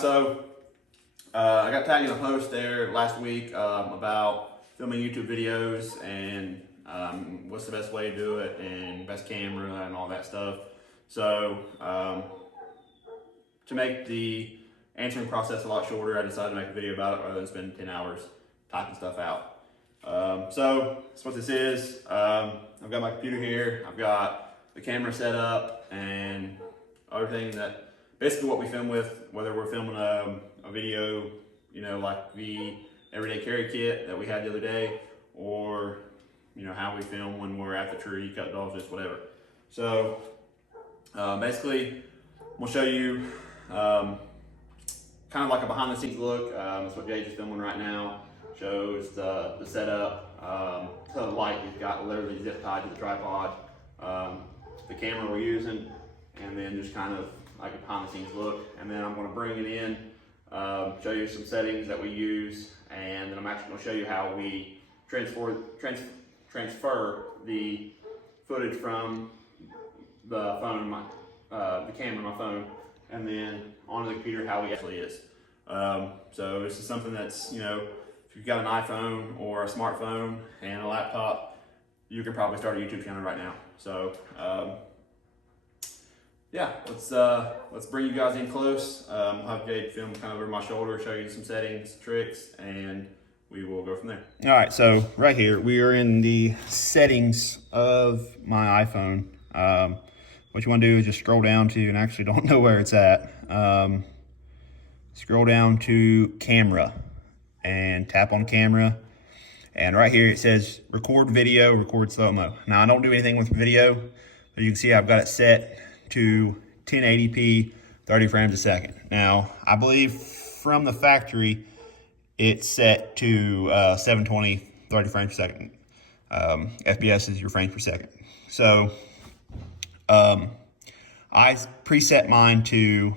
so I got tagged in a post there last week about filming YouTube videos and what's the best way to do it and best camera and all that stuff. So to make the answering process a lot shorter, I decided to make a video about it rather than spend 10 hours typing stuff out. So that's what this is. I've got my computer here, I've got the camera set up and everything that basically what we film with, whether we're filming a video, you know, like the everyday carry kit that we had the other day, or you know, how we film when we're at the tree, cut dogs, just whatever. So basically we'll show you kind of like a behind the scenes look. That's what Gage is filming right now. Shows the setup. So the light we've got literally zip tied to the tripod, the camera we're using, and then just kind of like a behind the scenes look. And then I'm going to bring it in, show you some settings that we use, and then I'm actually going to show you how we transfer the footage from the phone, the camera on my phone, and then onto the computer how it actually is. So this is something that's, you know, if you've got an iPhone or a smartphone and a laptop, you can probably start a YouTube channel right now. So yeah, let's bring you guys in close. I'll have Jade film kind of over my shoulder, show you some settings, tricks, and we will go from there. All right, so right here, we are in the settings of my iPhone. What you want to do is just scroll down to, and I actually don't know where it's at. Scroll down to camera and tap on camera. And right here it says record video, record slow-mo. Now I don't do anything with video, but you can see I've got it set to 1080p, 30 frames a second. Now I believe from the factory it's set to 720, 30 frames per second. FPS is your frames per second. So I preset mine to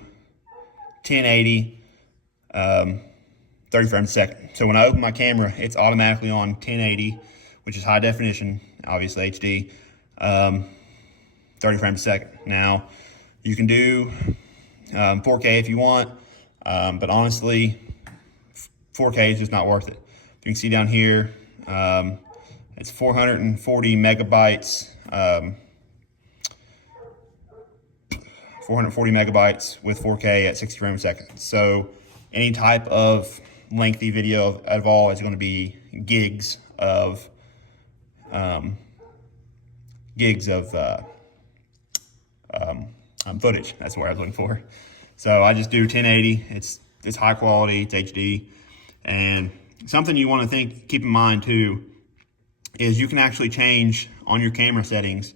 1080, 30 frames a second. So when I open my camera, it's automatically on 1080, which is high definition, obviously HD, 30 frames a second. Now, you can do 4K if you want, but honestly, 4K is just not worth it. You can see down here, it's 440 megabytes, 440 megabytes with 4K at 60 frames a second. So any type of lengthy video at all is going to be gigs of footage. That's what I was looking for. So I just do 1080. It's high quality. It's HD. And something you want to keep in mind too is you can actually change on your camera settings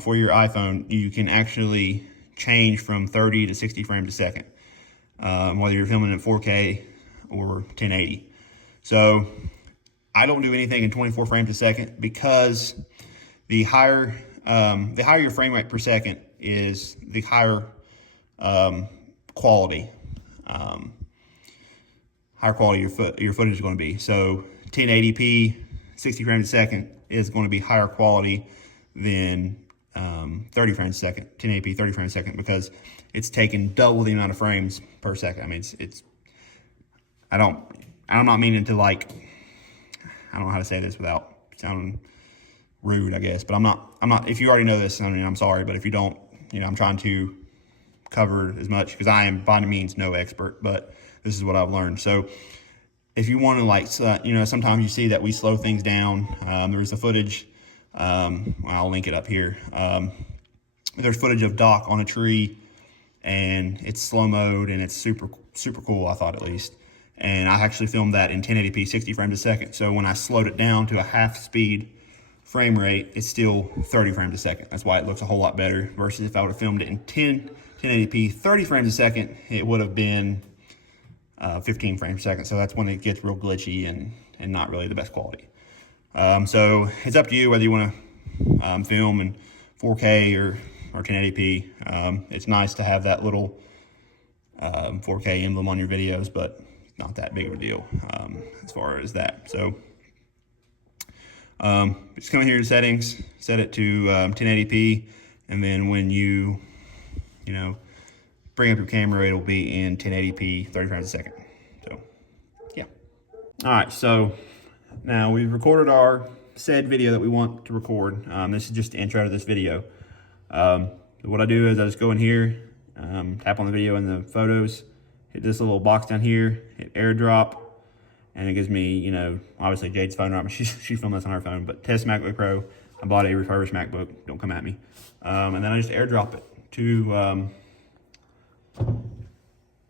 for your iPhone. You can actually change from 30 to 60 frames a second, whether you're filming at 4K or 1080. So I don't do anything in 24 frames a second because the higher your frame rate per second is, the higher quality your footage is going to be. So 1080p, 60 frames a second is going to be higher quality than 30 frames a second, 1080p, 30 frames a second, because it's taking double the amount of frames per second. I mean, I'm not meaning to, like, I don't know how to say this without sounding rude, I guess, but I'm not, if you already know this, I mean, I'm sorry, but if you don't, you know, I'm trying to cover as much, because I am by no means no expert, but this is what I've learned. So if you want to, like, you know, sometimes you see that we slow things down. There's a footage, I'll link it up here. There's footage of Doc on a tree, and it's slow mode, and it's super cool, I thought, at least. And I actually filmed that in 1080p, 60 frames a second. So when I slowed it down to a half speed frame rate, it's still 30 frames a second. That's why it looks a whole lot better, versus if I would have filmed it in 1080p, 30 frames a second, it would have been 15 frames per second. So that's when it gets real glitchy and not really the best quality. So it's up to you whether you want to film in 4K or 1080p. It's nice to have that little 4K emblem on your videos, but not that big of a deal as far as that. So just come in here to settings, set it to 1080p, and then when you bring up your camera, it'll be in 1080p, 30 frames a second. So, yeah. All right, so now we've recorded our said video that we want to record. This is just the intro to this video. What I do is I just go in here, tap on the video and the photos, hit this little box down here, hit airdrop, and it gives me, you know, obviously Jade's phone number. She filmed this on her phone, but test MacBook Pro. I bought a refurbished MacBook. Don't come at me. And then I just airdrop it to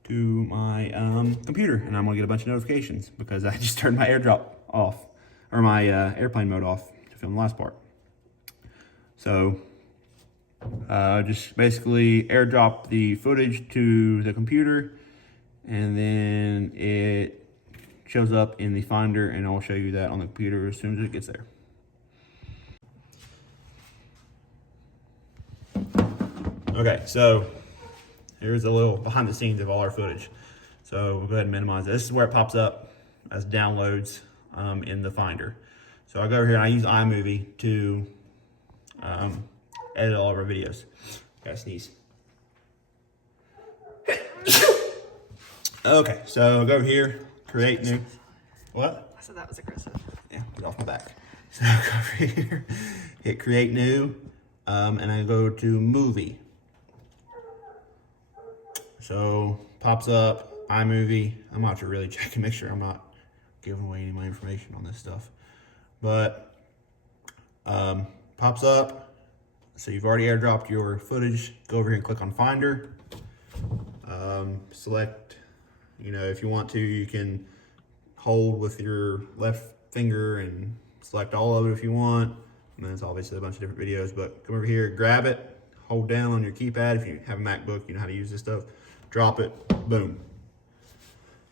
my computer, and I'm gonna get a bunch of notifications because I just turned my airdrop off, or my airplane mode off to film the last part. So just basically airdrop the footage to the computer, and then it shows up in the Finder, and I'll show you that on the computer as soon as it gets there. Okay, so here's a little behind the scenes of all our footage. So we'll go ahead and minimize it. This is where it pops up as downloads in the Finder. So I go over here and I use iMovie to edit all of our videos. Gotta sneeze. Okay, so I'll go over here, create new. What? I said that was aggressive. Yeah, get off my back. So I go over here, hit create new, and I go to movie. So pops up iMovie. I'm gonna have to really check and make sure I'm not giving away any of my information on this stuff. But pops up. So you've already airdropped your footage. Go over here and click on Finder. Select, you know, if you want to, you can hold with your left finger and select all of it if you want. And then it's obviously a bunch of different videos, but come over here, grab it, hold down on your keypad. If you have a MacBook, you know how to use this stuff. Drop it, boom.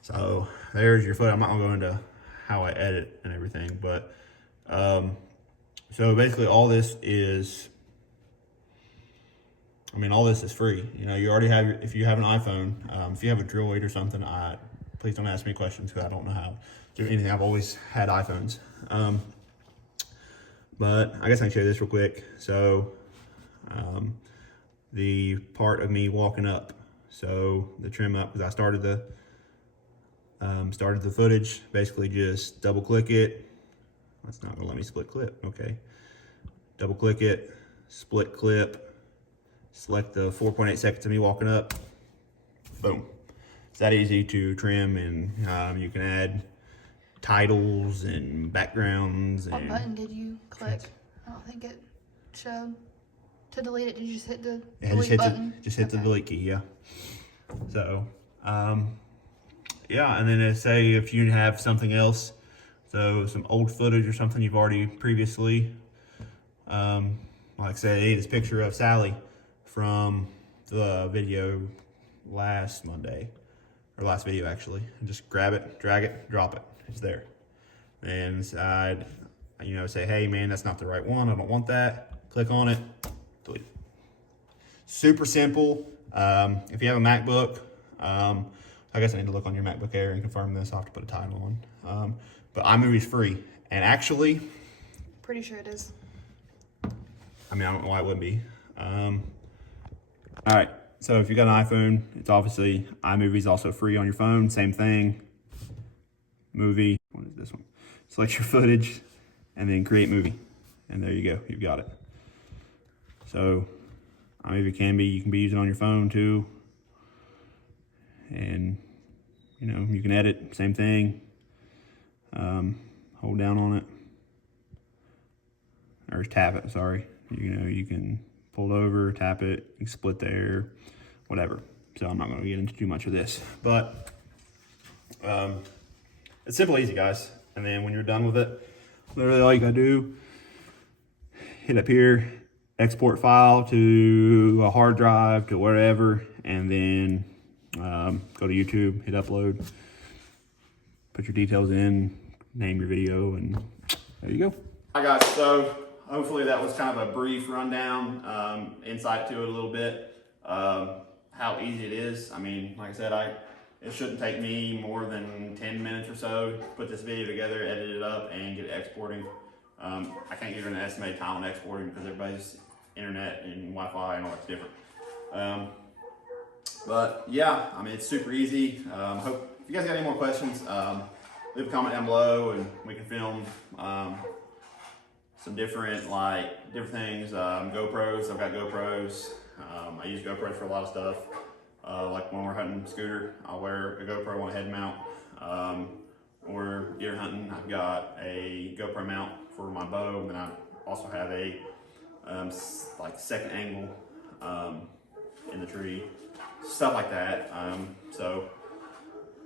So there's your footage. I'm not gonna go into how I edit and everything, but so basically all this is, I mean, all this is free. You know, you already have your, if you have an iPhone, if you have a Droid or something, please don't ask me questions because I don't know how to do anything. I've always had iPhones. But I guess I can show you this real quick. So the part of me walking up, so the trim up, because I started the footage, basically just double click it. That's not gonna let me split clip, okay. Double click it, split clip, select the 4.8 seconds of me walking up, boom. It's that easy to trim, and you can add titles and backgrounds. What button did you click? I don't think it showed. To delete it, did you just hit the delete button? Just hit the delete key, yeah. So, yeah, and then it say if you have something else, so some old footage or something you've already previously, like say this picture of Sally from the video last Monday, or last video actually, and just grab it, drag it, drop it, it's there. And inside, you know, say, hey man, that's not the right one, I don't want that, click on it, delete. Super simple. If you have a MacBook, I guess I need to look on your MacBook Air and confirm this. I'll have to put a title on. But iMovie is free, and actually, pretty sure it is. I mean, I don't know why it wouldn't be. All right, so if you got an iPhone, it's obviously iMovie is also free on your phone. Same thing. Movie. What is this one? Select your footage, and then create movie, and there you go. You've got it. So iMovie you can be using on your phone too. And, you know, you can edit, same thing. Hold down on it. Or tap it, sorry. You know, you can pull it over, tap it, you can split there, whatever. So I'm not gonna get into too much of this. But it's simple, easy, guys. And then when you're done with it, literally all you gotta do, hit up here, export file to a hard drive, to wherever, and then go to YouTube, hit upload, put your details in, name your video, and there you go. All right, guys, so hopefully that was kind of a brief rundown, insight to it a little bit, how easy it is. I mean, like I said, it shouldn't take me more than 10 minutes or so to put this video together, edit it up, and get it exporting. I can't give you an estimated time on exporting because everybody's internet and Wi-Fi and all that's different. But yeah, I mean, it's super easy. Hope if you guys got any more questions, leave a comment down below and we can film some different things. GoPros, I've got GoPros. I use GoPros for a lot of stuff. Like when we're hunting scooter, I'll wear a GoPro on a head mount. Or deer hunting, I've got a GoPro mount for my bow, and then I also have a second angle in the tree, stuff like that. So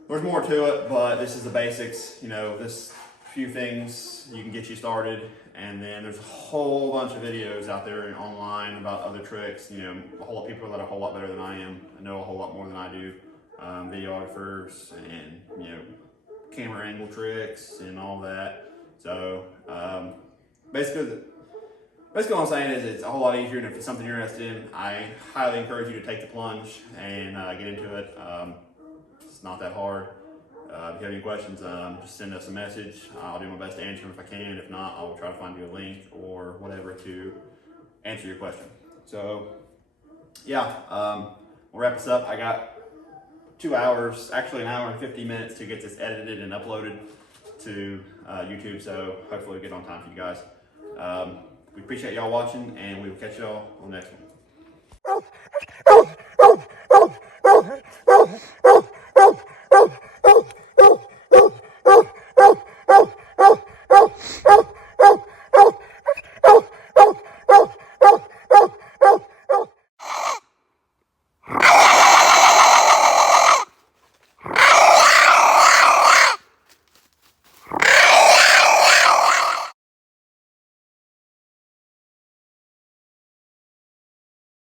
there's more to it, but this is the basics. You know, this few things you can get you started, and then there's a whole bunch of videos out there online about other tricks. You know, a whole lot of people that are a whole lot better than I am, know a whole lot more than I do. Videographers and camera angle tricks and all that. So basically what I'm saying is it's a whole lot easier, and if it's something you're interested in, I highly encourage you to take the plunge and get into it. It's not that hard. If you have any questions, just send us a message. I'll do my best to answer them if I can. If not, I will try to find you a link or whatever to answer your question. So yeah, we'll wrap this up. I got 2 hours, actually an hour and 50 minutes to get this edited and uploaded to YouTube, so hopefully we get on time for you guys. We appreciate y'all watching, and we will catch y'all on the next one.